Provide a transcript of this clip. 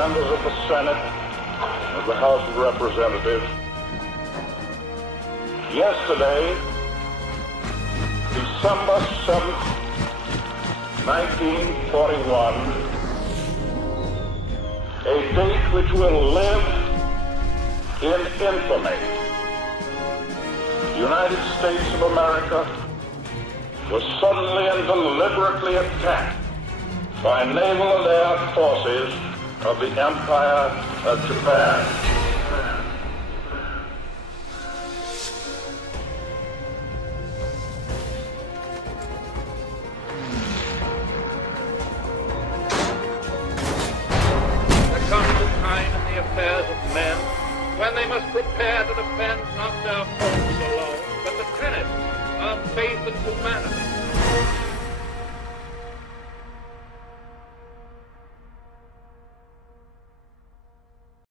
members of the Senate, of the House of Representatives. Yesterday, December 7th, 1941, a date which will live in infamy. The United States of America was suddenly and deliberately attacked by naval and air forces of the Empire of Japan. There comes a time in the affairs of men when they must prepare to defend not their homes alone, but the tenets of faith and humanity.